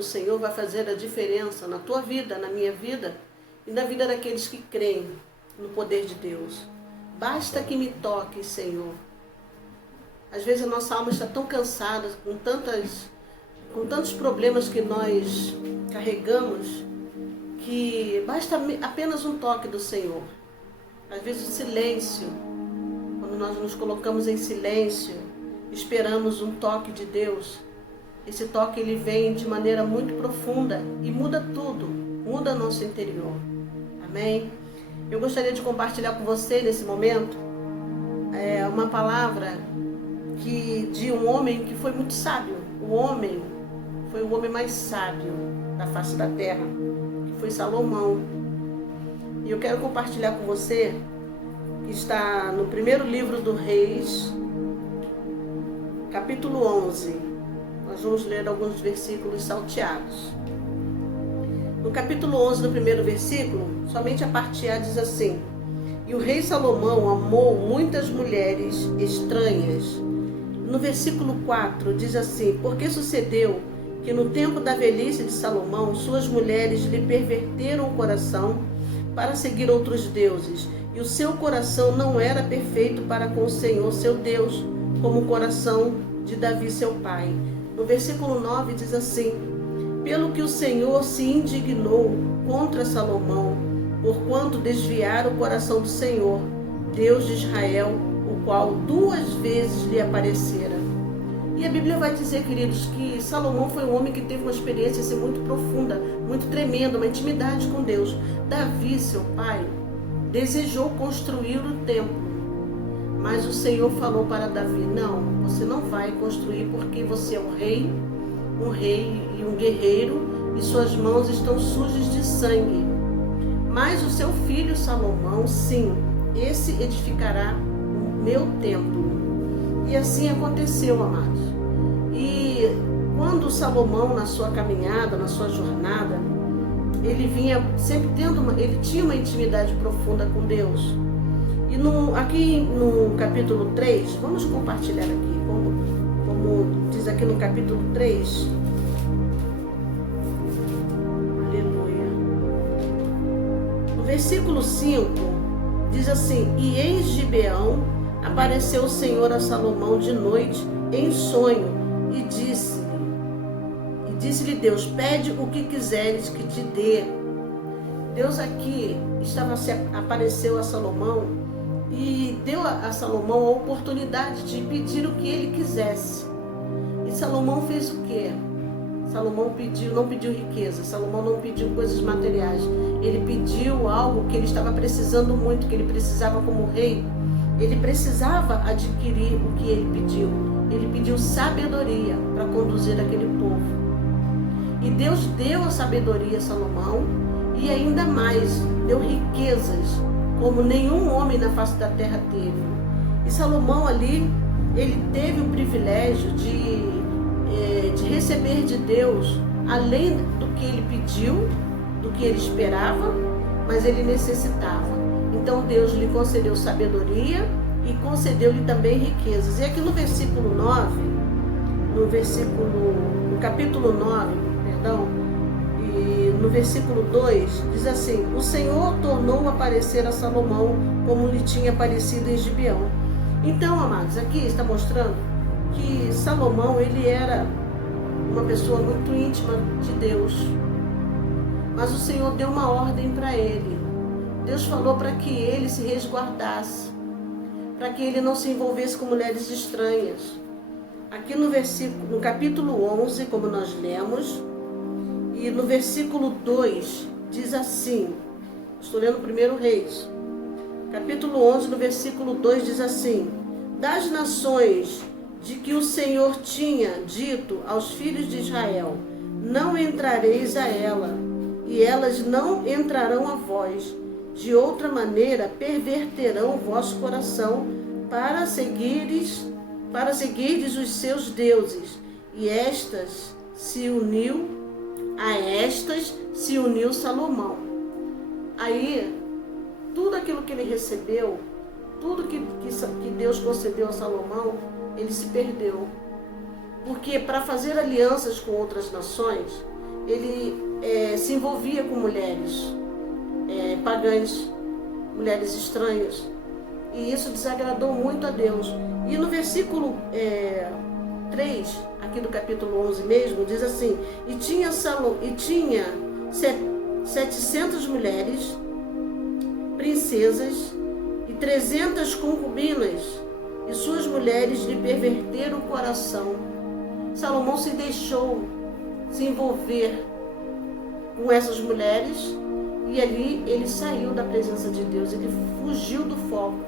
do Senhor vai fazer a diferença na tua vida, na minha vida e na vida daqueles que creem no poder de Deus. Basta que me toque, Senhor. Às vezes a nossa alma está tão cansada, com tantos problemas que nós carregamos, que basta apenas um toque do Senhor. Às vezes o silêncio, quando nós nos colocamos em silêncio, esperamos um toque de Deus. Esse toque ele vem de maneira muito profunda e muda tudo, muda nosso interior. Amém? Eu gostaria de compartilhar com você nesse momento uma palavra de um homem que foi muito sábio. O homem foi o homem mais sábio da face da terra, que foi Salomão. E eu quero compartilhar com você, que está no primeiro livro do Reis, capítulo 11. Nós vamos ler alguns versículos salteados. No capítulo 11, no primeiro versículo, somente a parte A diz assim: E o rei Salomão amou muitas mulheres estranhas. No versículo 4 diz assim: Porque sucedeu que no tempo da velhice de Salomão, suas mulheres lhe perverteram o coração para seguir outros deuses, e o seu coração não era perfeito para com o Senhor seu Deus, como o coração de Davi seu pai. No versículo 9 diz assim: Pelo que o Senhor se indignou contra Salomão, porquanto desviara o coração do Senhor, Deus de Israel, o qual 2 vezes lhe aparecera. E a Bíblia vai dizer, queridos, que Salomão foi um homem que teve uma experiência assim, muito profunda, muito tremenda, uma intimidade com Deus. Davi, seu pai, desejou construir o templo, mas o Senhor falou para Davi: não, você não vai construir porque você é um rei e um guerreiro, e suas mãos estão sujas de sangue. Mas o seu filho Salomão, sim, esse edificará o meu templo. E assim aconteceu, amados. E quando Salomão, na sua caminhada, na sua jornada, ele vinha sempre ele tinha uma intimidade profunda com Deus. E aqui no capítulo 3, vamos compartilhar aqui, como diz aqui no capítulo 3. Aleluia. No versículo 5, diz assim: E em Gibeão apareceu o Senhor a Salomão de noite em sonho e disse-lhe Deus: pede o que quiseres que te dê. Deus aqui apareceu a Salomão e deu a Salomão a oportunidade de pedir o que ele quisesse. E Salomão fez o quê? Salomão não pediu riqueza, Salomão não pediu coisas materiais. Ele pediu algo que ele estava precisando muito, que ele precisava como rei. Ele precisava adquirir o que ele pediu. Ele pediu sabedoria para conduzir aquele povo. E Deus deu a sabedoria a Salomão e ainda mais, deu riquezas como nenhum homem na face da terra teve. E Salomão ali, ele teve o privilégio de receber de Deus, além do que ele pediu, do que ele esperava, mas ele necessitava. Então Deus lhe concedeu sabedoria e concedeu-lhe também riquezas. E aqui no versículo 9, no capítulo 9, e no versículo 2, diz assim: O Senhor tornou a aparecer a Salomão como lhe tinha aparecido em Gibeão. Então, amados, aqui está mostrando que Salomão, ele era uma pessoa muito íntima de Deus. Mas o Senhor deu uma ordem para ele. Deus falou para que ele se resguardasse, para que ele não se envolvesse com mulheres estranhas. Aqui no capítulo 11, como nós lemos, e no versículo 2, diz assim, estou lendo o 1 Reis, capítulo 11, no versículo 2, diz assim: Das nações de que o Senhor tinha dito aos filhos de Israel, não entrareis a ela, e elas não entrarão a vós. De outra maneira, perverterão o vosso coração para seguirdes os seus deuses. E a estas se uniu Salomão. Aí, tudo aquilo que ele recebeu, tudo que Deus concedeu a Salomão, ele se perdeu. Porque para fazer alianças com outras nações, ele se envolvia com mulheres pagãs, mulheres estranhas. E isso desagradou muito a Deus. E no versículo 3, aqui do capítulo 11 mesmo, diz assim: E tinha 700 mulheres, princesas, e 300 concubinas, e suas mulheres lhe perverteram o coração. Salomão se deixou se envolver com essas mulheres, e ali ele saiu da presença de Deus, ele fugiu do foco.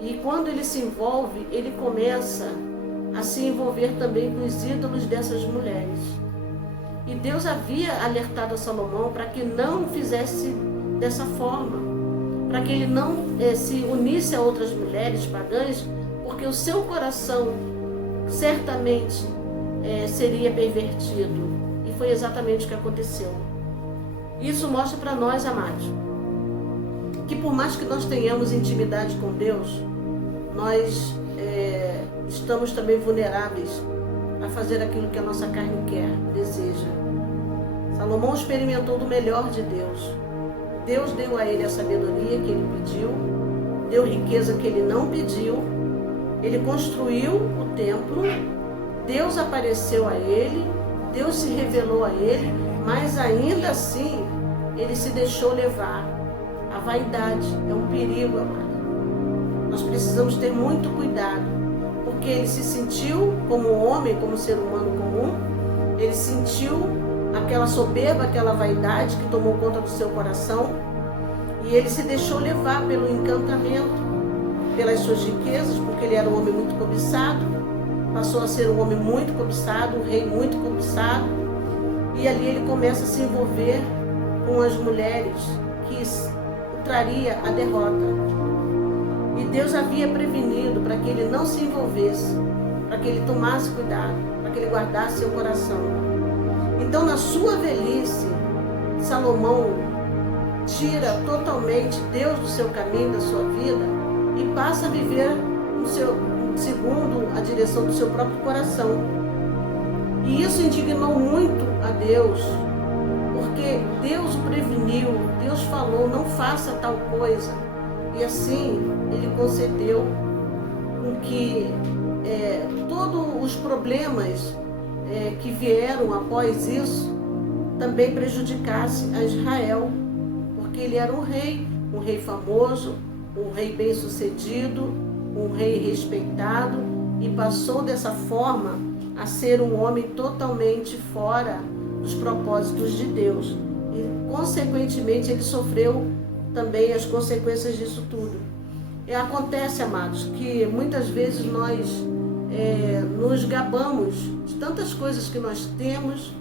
E quando ele se envolve, ele começa a se envolver também com os ídolos dessas mulheres. E Deus havia alertado a Salomão para que não fizesse dessa forma, para que ele não se unisse a outras mulheres pagãs, porque o seu coração certamente seria pervertido. E foi exatamente o que aconteceu. Isso mostra para nós, amados, que por mais que nós tenhamos intimidade com Deus, nós estamos também vulneráveis a fazer aquilo que a nossa carne quer, deseja. Salomão experimentou do melhor de Deus. Deus deu a ele a sabedoria que ele pediu, deu riqueza que ele não pediu, ele construiu o templo, Deus apareceu a ele, Deus se revelou a ele, mas ainda assim ele se deixou levar. A vaidade é um perigo, amado. Nós precisamos ter muito cuidado, porque ele se sentiu como homem, como ser humano comum, ele sentiu aquela soberba, aquela vaidade que tomou conta do seu coração, e ele se deixou levar pelo encantamento, pelas suas riquezas, porque ele era um homem muito cobiçado, passou a ser um homem muito cobiçado, um rei muito cobiçado, e ali ele começa a se envolver com as mulheres que o traria a derrota. E Deus havia prevenido para que ele não se envolvesse, para que ele tomasse cuidado, para que ele guardasse seu coração. Então, na sua velhice, Salomão tira totalmente Deus do seu caminho, da sua vida, e passa a viver segundo a direção do seu próprio coração. E isso indignou muito a Deus, porque Deus o preveniu, Deus falou, não faça tal coisa. E assim ele concedeu com que todos os problemas que vieram após isso também prejudicasse a Israel, porque ele era um rei famoso, um rei bem sucedido, um rei respeitado, e passou dessa forma a ser um homem totalmente fora dos propósitos de Deus. E consequentemente ele sofreu também as consequências disso tudo. E acontece, amados, que muitas vezes nós nos gabamos de tantas coisas que nós temos,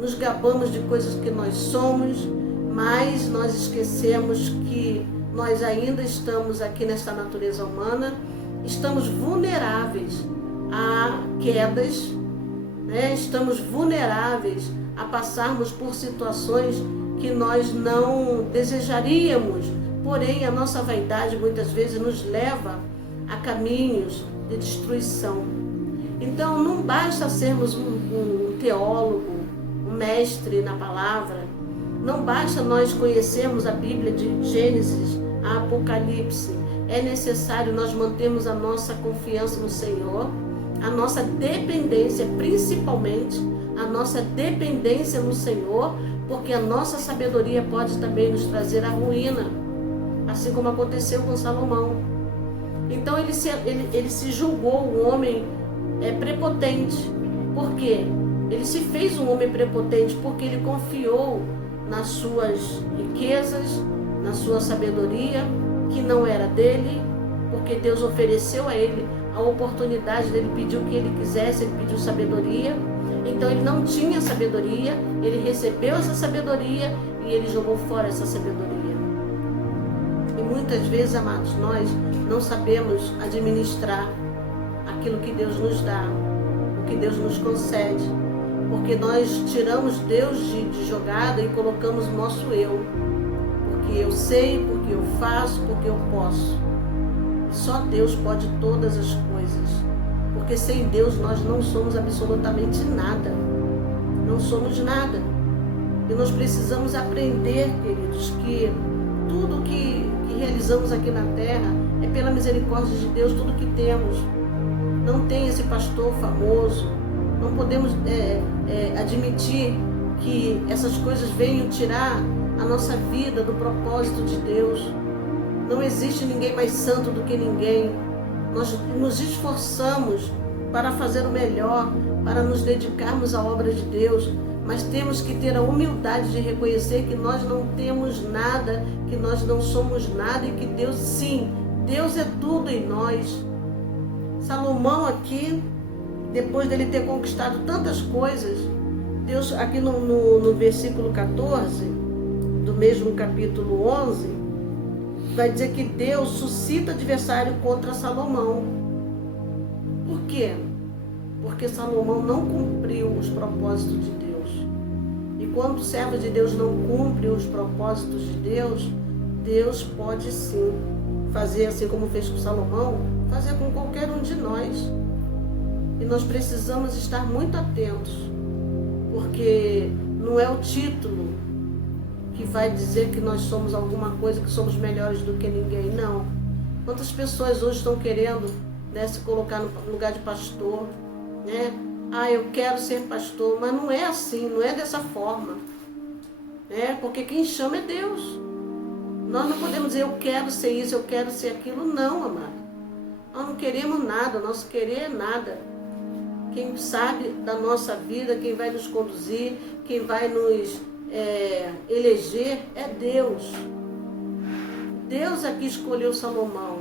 nos gabamos de coisas que nós somos, mas nós esquecemos que nós ainda estamos aqui nesta natureza humana, estamos vulneráveis a quedas, estamos vulneráveis a passarmos por situações que nós não desejaríamos, porém a nossa vaidade muitas vezes nos leva a caminhos de destruição. Então não basta sermos um teólogo, um mestre na palavra, não basta nós conhecermos a Bíblia de Gênesis a Apocalipse, é necessário nós mantermos a nossa confiança no Senhor, a nossa dependência, principalmente a nossa dependência no Senhor, porque a nossa sabedoria pode também nos trazer a ruína, assim como aconteceu com Salomão. Então ele se julgou um homem prepotente. Por quê? Ele se fez um homem prepotente porque ele confiou nas suas riquezas, na sua sabedoria, que não era dele, porque Deus ofereceu a ele a oportunidade dele pedir o que ele quisesse, ele pediu sabedoria. Então ele não tinha sabedoria, ele recebeu essa sabedoria e ele jogou fora essa sabedoria. E muitas vezes, amados, nós não sabemos administrar aquilo que Deus nos dá, o que Deus nos concede, porque nós tiramos Deus de jogada e colocamos o nosso eu, porque eu sei, porque eu faço, porque eu posso. Só Deus pode todas as coisas, porque sem Deus nós não somos absolutamente nada, não somos nada. E nós precisamos aprender, queridos, que tudo que realizamos aqui na terra é pela misericórdia de Deus, tudo que temos. Não tem esse pastor famoso, não podemos admitir que essas coisas venham tirar a nossa vida do propósito de Deus. Não existe ninguém mais santo do que ninguém. Nós nos esforçamos para fazer o melhor, para nos dedicarmos à obra de Deus, mas temos que ter a humildade de reconhecer que nós não temos nada, que nós não somos nada e que Deus, sim, Deus é tudo em nós. Salomão aqui, depois dele ter conquistado tantas coisas, Deus aqui no versículo 14, do mesmo capítulo 11, vai dizer que Deus suscita adversário contra Salomão. Por quê? Porque Salomão não cumpriu os propósitos de Deus. E quando o servo de Deus não cumpre os propósitos de Deus, Deus pode sim fazer assim como fez com Salomão, fazer com qualquer um de nós. E nós precisamos estar muito atentos, porque não é o título que vai dizer que nós somos alguma coisa, que somos melhores do que ninguém, não. Quantas pessoas hoje estão querendo, né, se colocar no lugar de pastor, né? Ah, eu quero ser pastor, mas não é assim, não é dessa forma, né? Porque quem chama é Deus. Nós não podemos dizer eu quero ser isso, eu quero ser aquilo, não, amado. Nós não queremos nada, nosso querer é nada. Quem sabe da nossa vida, quem vai nos conduzir, quem vai nos eleger é Deus. Deus aqui escolheu Salomão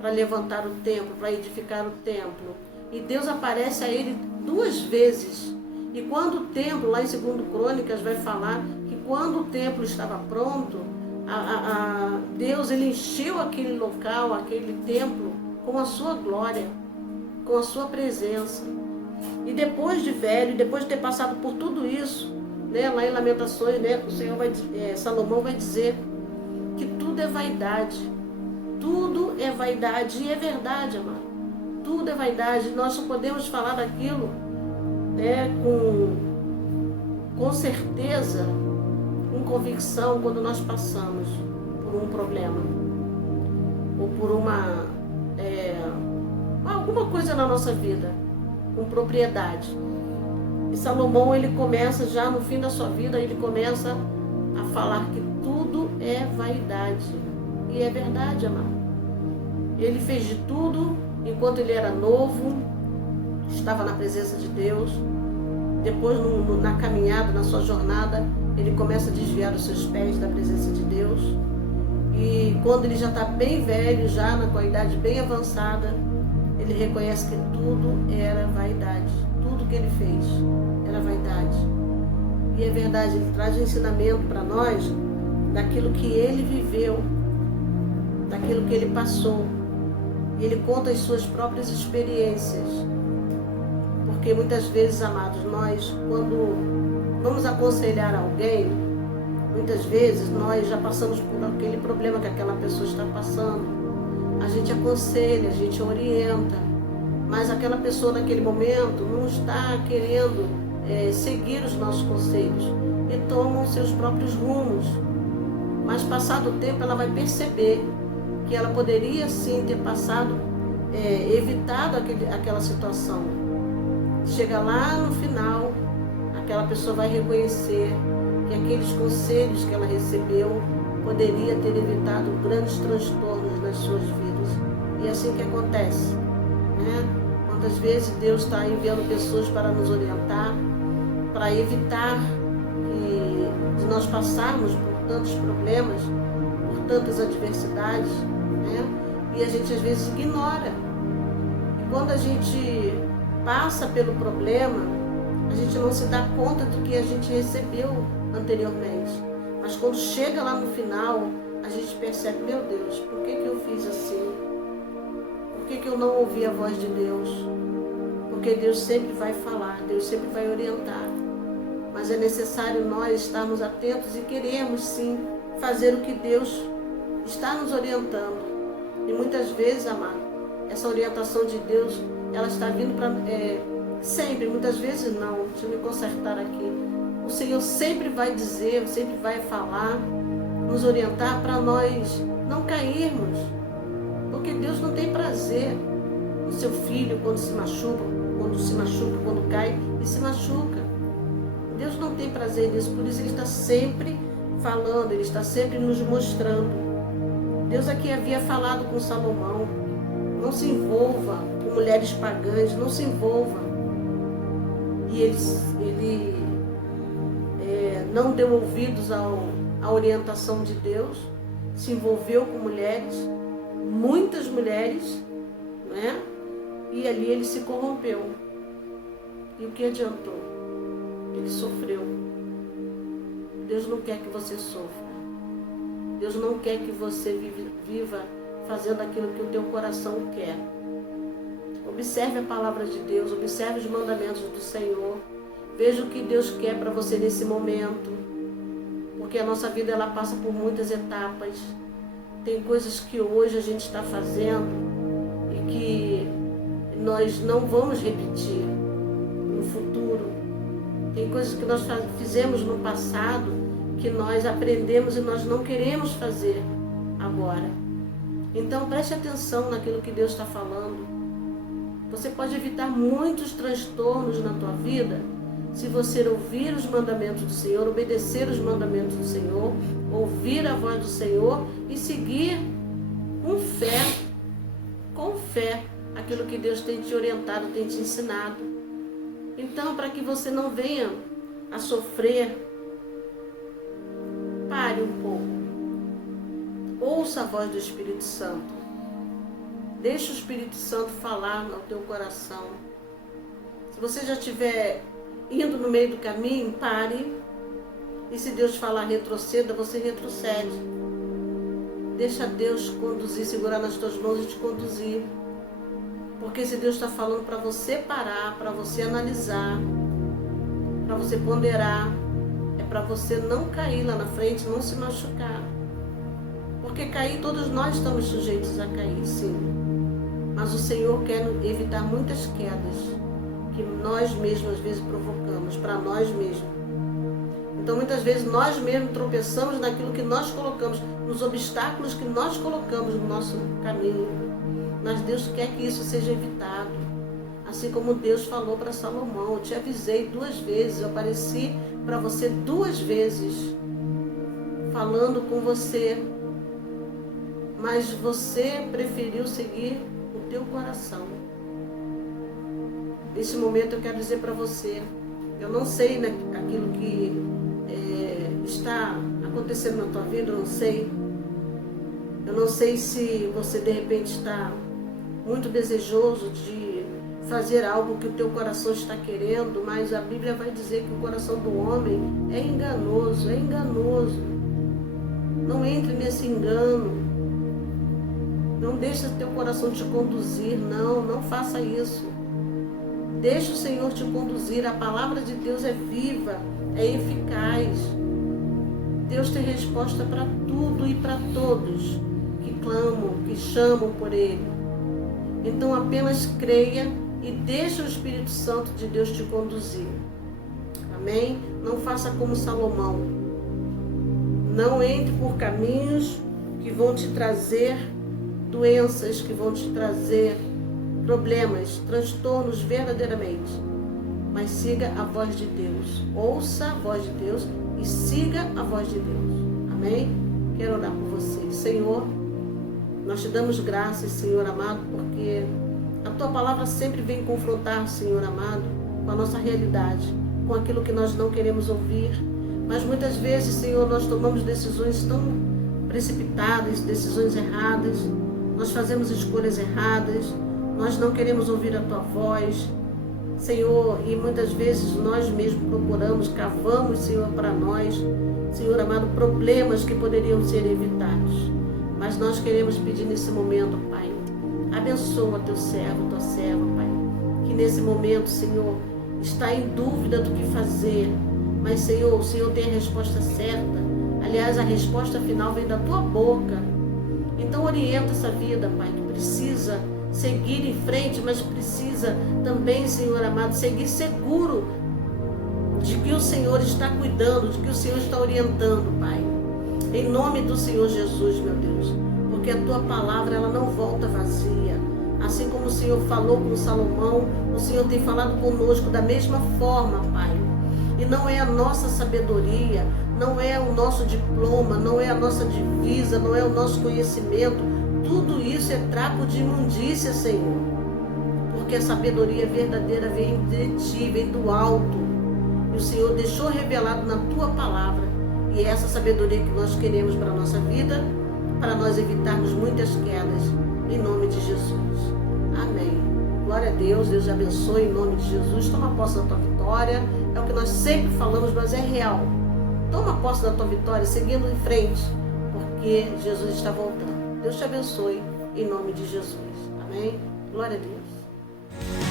para levantar o templo, para edificar o templo. E Deus aparece a ele 2 vezes. E quando o templo, lá em 2 Crônicas, vai falar que quando o templo estava pronto, Deus ele encheu aquele local, aquele templo, com a sua glória, com a sua presença. E depois de velho, depois de ter passado por tudo isso, né, lá em Lamentações, né, o Senhor Salomão vai dizer que tudo é vaidade. Tudo é vaidade. E é verdade, amado. Tudo é vaidade. Nós só podemos falar daquilo, né, com certeza, com convicção, quando nós passamos por um problema ou por alguma coisa na nossa vida, com propriedade. E Salomão, ele começa já no fim da sua vida, ele começa a falar que tudo é vaidade. E é verdade, amado. Ele fez de tudo enquanto ele era novo, estava na presença de Deus. Depois, na caminhada, na sua jornada, ele começa a desviar os seus pés da presença de Deus. E quando ele já está bem velho, já com a idade bem avançada, ele reconhece que tudo era vaidade. Tudo que ele fez era vaidade. E é verdade, ele traz um ensinamento para nós daquilo que ele viveu, daquilo que ele passou. E ele conta as suas próprias experiências. Porque muitas vezes, amados, nós, quando vamos aconselhar alguém, muitas vezes nós já passamos por aquele problema que aquela pessoa está passando. A gente aconselha, a gente orienta, mas aquela pessoa naquele momento não está querendo seguir os nossos conselhos e tomam seus próprios rumos. Mas passado o tempo ela vai perceber que ela poderia sim ter evitado aquela situação. Chega lá no final, aquela pessoa vai reconhecer que aqueles conselhos que ela recebeu poderia ter evitado grandes transtornos nas suas vidas. E é assim que acontece, né? Quantas vezes Deus está enviando pessoas para nos orientar, para evitar de nós passarmos por tantos problemas, por tantas adversidades, né? E a gente às vezes ignora. E quando a gente passa pelo problema, a gente não se dá conta do que a gente recebeu anteriormente. Mas quando chega lá no final, a gente percebe, meu Deus, por que eu fiz assim? Por que eu não ouvi a voz de Deus? Porque Deus sempre vai falar, Deus sempre vai orientar. Mas é necessário nós estarmos atentos e queremos sim fazer o que Deus está nos orientando. E muitas vezes, amado, essa orientação de Deus, ela está vindo para sempre, muitas vezes não, deixa eu me consertar aqui. o Senhor sempre vai dizer, sempre vai falar, nos orientar para nós não cairmos. Porque Deus não tem prazer no seu filho quando se machuca, quando cai e se machuca. Deus não tem prazer nisso, por isso Ele está sempre falando, Ele está sempre nos mostrando. Deus aqui havia falado com Salomão: não se envolva com mulheres pagãs, não se envolva. E ele não deu ouvidos à orientação de Deus, se envolveu com mulheres, muitas mulheres, né? E ali ele se corrompeu. E o que adiantou? Ele sofreu. Deus não quer que você sofra. Deus não quer que você viva fazendo aquilo que o teu coração quer. Observe a palavra de Deus, observe os mandamentos do Senhor. Veja o que Deus quer para você nesse momento. Porque a nossa vida ela passa por muitas etapas. Tem coisas que hoje a gente está fazendo e que nós não vamos repetir no futuro. Tem coisas que nós fizemos no passado que nós aprendemos e nós não queremos fazer agora. Então preste atenção naquilo que Deus está falando. Você pode evitar muitos transtornos na tua vida se você ouvir os mandamentos do Senhor, obedecer os mandamentos do Senhor, ouvir a voz do Senhor e seguir com fé, aquilo que Deus tem te orientado, tem te ensinado. Então, para que você não venha a sofrer, pare um pouco. Ouça a voz do Espírito Santo. Deixa o Espírito Santo falar no teu coração. Se você já estiver indo no meio do caminho, pare. E se Deus falar retroceda, você retrocede. Deixa Deus conduzir, segurar nas tuas mãos e te conduzir. Porque se Deus está falando para você parar, para você analisar, para você ponderar, é para você não cair lá na frente, não se machucar. Porque cair, todos nós estamos sujeitos a cair, sim. Mas o Senhor quer evitar muitas quedas que nós mesmos às vezes provocamos, para nós mesmos. Então muitas vezes nós mesmos tropeçamos naquilo que nós colocamos, nos obstáculos que nós colocamos no nosso caminho. Mas Deus quer que isso seja evitado. Assim como Deus falou para Salomão: eu te avisei 2 vezes, eu apareci para você 2 vezes, falando com você. Mas você preferiu seguir o teu coração. Nesse momento eu quero dizer para você, eu não sei aquilo que está acontecendo na tua vida, eu não sei. Eu não sei se você de repente está muito desejoso de fazer algo que o teu coração está querendo, mas a Bíblia vai dizer que o coração do homem é enganoso, é enganoso. Não entre nesse engano. Não deixa teu coração te conduzir, não faça isso. Deixa o Senhor te conduzir. A palavra de Deus é viva, é eficaz. Deus tem resposta para tudo e para todos que clamam, que chamam por Ele. Então apenas creia e deixa o Espírito Santo de Deus te conduzir. Amém? Não faça como Salomão. Não entre por caminhos que vão te trazer doenças, que vão te trazer problemas, transtornos verdadeiramente. Mas siga a voz de Deus. Ouça a voz de Deus e siga a voz de Deus. Amém? Quero orar por você. Senhor, nós te damos graças, Senhor amado, porque a tua palavra sempre vem confrontar, Senhor amado, com a nossa realidade, com aquilo que nós não queremos ouvir. Mas muitas vezes, Senhor, nós tomamos decisões tão precipitadas, decisões erradas. Nós fazemos escolhas erradas, nós não queremos ouvir a tua voz, Senhor, e muitas vezes nós mesmos procuramos, cavamos, Senhor, para nós, Senhor amado, problemas que poderiam ser evitados. Mas nós queremos pedir nesse momento, Pai, abençoa teu servo, tua serva, Pai, que nesse momento, Senhor, está em dúvida do que fazer, mas, Senhor, o Senhor tem a resposta certa. Aliás, a resposta final vem da tua boca. Então orienta essa vida, Pai, que precisa seguir em frente, mas precisa também, Senhor amado, seguir seguro de que o Senhor está cuidando, de que o Senhor está orientando, Pai. Em nome do Senhor Jesus, meu Deus, porque a tua palavra ela não volta vazia. Assim como o Senhor falou com Salomão, o Senhor tem falado conosco da mesma forma, Pai. E não é a nossa sabedoria, não é o nosso diploma, não é a nossa divisa, não é o nosso conhecimento. Tudo isso é trapo de imundícia, Senhor. Porque a sabedoria verdadeira vem de Ti, vem do alto. E o Senhor deixou revelado na Tua palavra. E é essa sabedoria que nós queremos para a nossa vida, para nós evitarmos muitas quedas, em nome de Jesus. Amém. Glória a Deus, Deus te abençoe em nome de Jesus. Toma posse da tua vitória. É o que nós sempre falamos, mas é real. Toma posse da tua vitória, seguindo em frente, porque Jesus está voltando. Deus te abençoe em nome de Jesus. Amém. Glória a Deus.